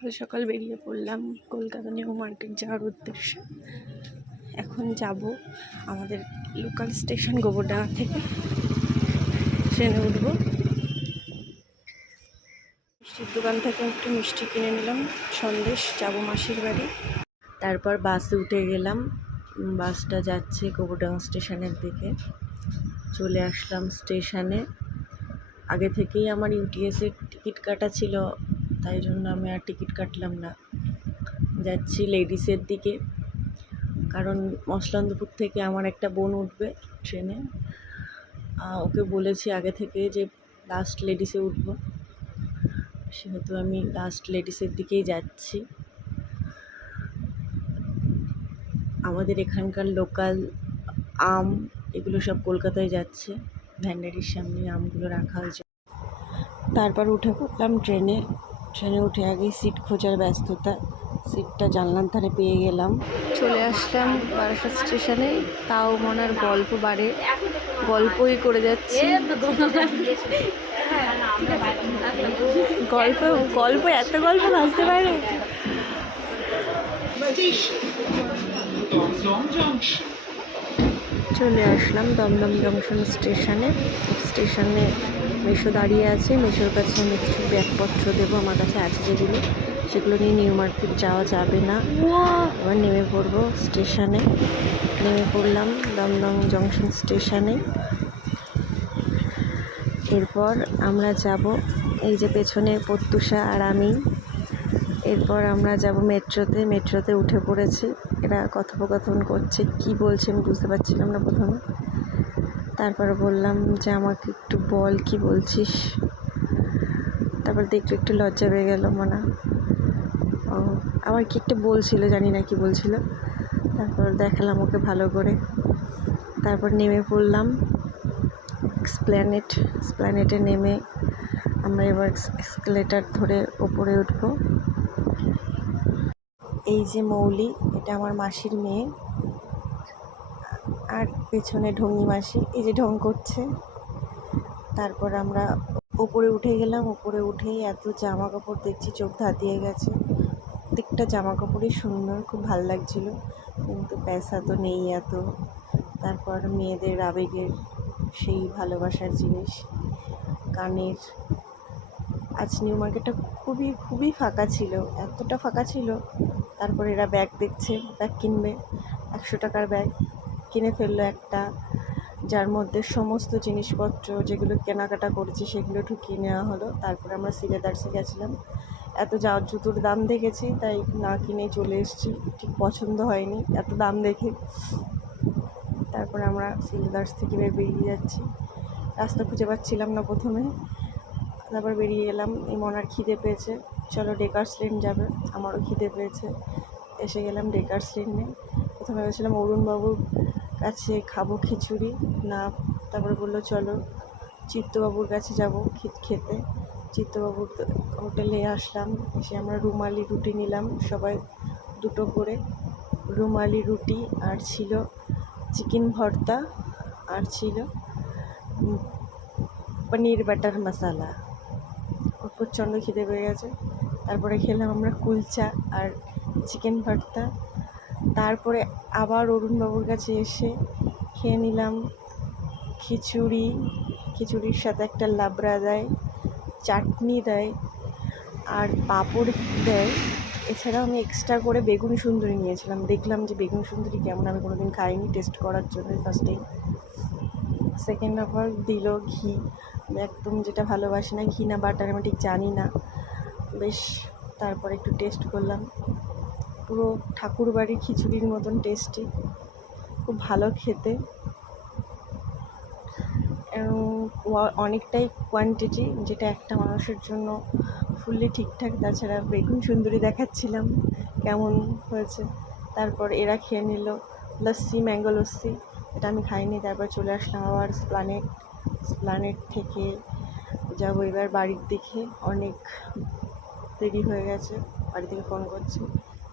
সকাল সকাল বেরিয়ে পড়লাম কলকাতা নিউ মার্কেট যাওয়ার উদ্দেশ্যে। এখন যাব আমাদের লোকাল স্টেশন গোবরডাঙ্গা থেকে ট্রেনে উঠব। মিষ্টির দোকান থেকে একটু মিষ্টি কিনে নিলাম, সন্দেশ, যাব মাসির বাড়ি। তারপর বাসে উঠে গেলাম, বাসটা যাচ্ছে গোবরডাঙ্গা স্টেশনের দিকে। চলে আসলাম স্টেশনে। আগে থেকেই আমার ইউটিএসের টিকিট কাটা ছিল, তাই জন্য আমি আর টিকিট কাটলাম না। যাচ্ছি লেডিসের দিকে, কারণ মসলান্দপুর থেকে আমার একটা বোন উঠবে ট্রেনে। ওকে বলেছি আগে থেকে যে লাস্ট লেডিসে উঠব, সেহেতু আমি লাস্ট লেডিসের দিকেই যাচ্ছি। আমাদের এখানকার লোকাল আম এগুলো সব কলকাতায় যাচ্ছে, ভ্যান্ডারির সামনে আমগুলো রাখা হয়েছে। তারপর উঠে পড়লাম ট্রেনে। ট্রেনে উঠে আগেই সিট খোঁজার ব্যস্ততা, সিটটা জানলার ধারে পেয়ে গেলাম। চলে আসলাম বারাসাত স্টেশনে, তাও মনার গল্প বাড়ে, গল্পই করে যাচ্ছি। গল্প গল্প এত গল্প ভাসতে পারে। চলে আসলাম দমদম জংশন স্টেশনে মেশো দাঁড়িয়ে আছে। মেশোর কাছে আমি কিছু ব্যাগপত্র দেবো, আমার কাছে আছে যেগুলো, সেগুলো নিয়ে নিউ মার্কেট যাওয়া যাবে না। এবার নেমে পড়বো স্টেশনে। নেমে পড়লাম দমদম জংশন স্টেশনে। এরপর আমরা যাব, এই যে পেছনে প্রত্যুষা আর আমি। এরপর আমরা যাব মেট্রোতে উঠে পড়েছি। এরা কথোপকথন করছে, কি বলছে আমি বুঝতে পারছিলাম না প্রথমে। তারপরে বললাম যে আমাকে একটু বল কি বলছিস। তারপর দেখলে একটু লজ্জা পেয়ে গেল মনা। ও আবার কি একটা বলছিল, জানি না কি বলছিল। তারপর দেখালাম ওকে ভালো করে। তারপর নেমে পড়লাম এক্সপ্ল্যানেটে নেমে আমরা এবার এসকেলেটার ধরে ওপরে উঠবো। এই যে মৌলি, এটা আমার মাসির মেয়ে, আর পেছনে ঢঙ্গি মাসি, এই যে ঢং করছে। তারপর আমরা ওপরে উঠে গেলাম। ওপরে উঠেই এত জামা কাপড় দেখছি, চোখ ধাঁধিয়ে গেছে। প্রত্যেকটা জামা কাপড়ই সুন্দর, খুব ভালো লাগছিল, কিন্তু পয়সা তো নেই এত। তারপর মেয়েদের আবেগের সেই ভালোবাসার জিনিস, কানের। আজ নিউ মার্কেটটা খুবই ফাঁকা ছিল, এতটা ফাঁকা ছিল। তারপর এরা ব্যাগ দেখছে, ব্যাগ কিনবে। 100 টাকার ব্যাগ কিনে ফেললো একটা, যার মধ্যে সমস্ত জিনিসপত্র যেগুলো কেনাকাটা করেছি সেগুলো ঢুকিয়ে নেওয়া হলো। তারপরে আমরা সিলেদার্সে গেছিলাম। এত জুতোর দাম দেখেছি, তাই না কিনে চলে এসেছি। ঠিক পছন্দ হয়নি এত দাম দেখে। তারপরে আমরা সিলেদার্স থেকে বেরিয়ে যাচ্ছি। রাস্তা খুঁজে পাচ্ছিলাম না প্রথমে, তারপর বেরিয়ে গেলাম। এই মনার খিদে পেয়েছে, চলো ডেকার্স লেন যাবে, আমারও খিদে পেয়েছে। এসে গেলাম ডেকার্স লেনে। প্রথমে ভেবেছিলাম অরুণবাবুর কাছে খাবো খিচুড়ি, না, তারপরে বললো চলো চিত্তবাবুর কাছে যাব খেতে। চিত্তবাবুর হোটেলে আসলাম। এসে আমরা রুমালি রুটি নিলাম, সবাই 2টো করে রুমালি রুটি, আর ছিল চিকেন ভর্তা, আর ছিল পনির বাটার মশালা। প্রচণ্ড খিদে পেয়ে গেছে। তারপরে খেলাম আমরা কুলচা আর চিকেন ভর্তা। তারপরে আবার অরুণবাবুর কাছে এসে খেয়ে নিলাম খিচুড়ির সাথে একটা লাবড়া দেয়, চাটনি দেয়, আর পাঁপড় দেয়। এছাড়াও আমি এক্সট্রা করে বেগুন সুন্দরী নিয়েছিলাম। দেখলাম যে বেগুন সুন্দরী কেমন, আমি কোনোদিন খাইনি, টেস্ট করার জন্য ফার্স্টেই। সেকেন্ড অফ অল দিল ঘি, আমি একদম যেটা ভালোবাসি না, ঘি না বাটার আমি ঠিক জানি না, বেশ। তারপর একটু টেস্ট করলাম, পুরো ঠাকুরবাড়ির খিচুড়ির মতন টেস্টি, খুব ভালো খেতে, অনেকটাই কোয়ান্টিটি, যেটা একটা মানুষের জন্য ফুললি ঠিকঠাক। তাছাড়া বেগুন সুন্দরী দেখাচ্ছিলাম কেমন হয়েছে। তারপর এরা খেয়ে নিল লস্যি, ম্যাঙ্গো লস্যি, এটা আমি খাইনি। তারপর চলে আসলাম আবার স্প্ল্যানেট থেকে যাবো এবার বাড়ির দিকে। অনেক দেরি হয়ে গেছে, বাড়ি থেকে ফোন করছে।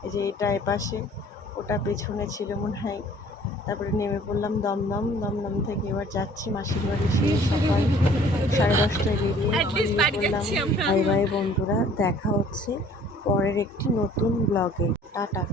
এই যে এটা এপাশে, ওটা পেছনে ছিল মনে হয়। তারপরে নেমে পড়লাম দমদম থেকে এবার যাচ্ছি মাসির বাড়ি। সকাল 10:30টায় বেরিয়ে পড়লাম। বাই বাই বন্ধুরা, দেখা হচ্ছে পরের একটি নতুন ব্লগে। টাটা।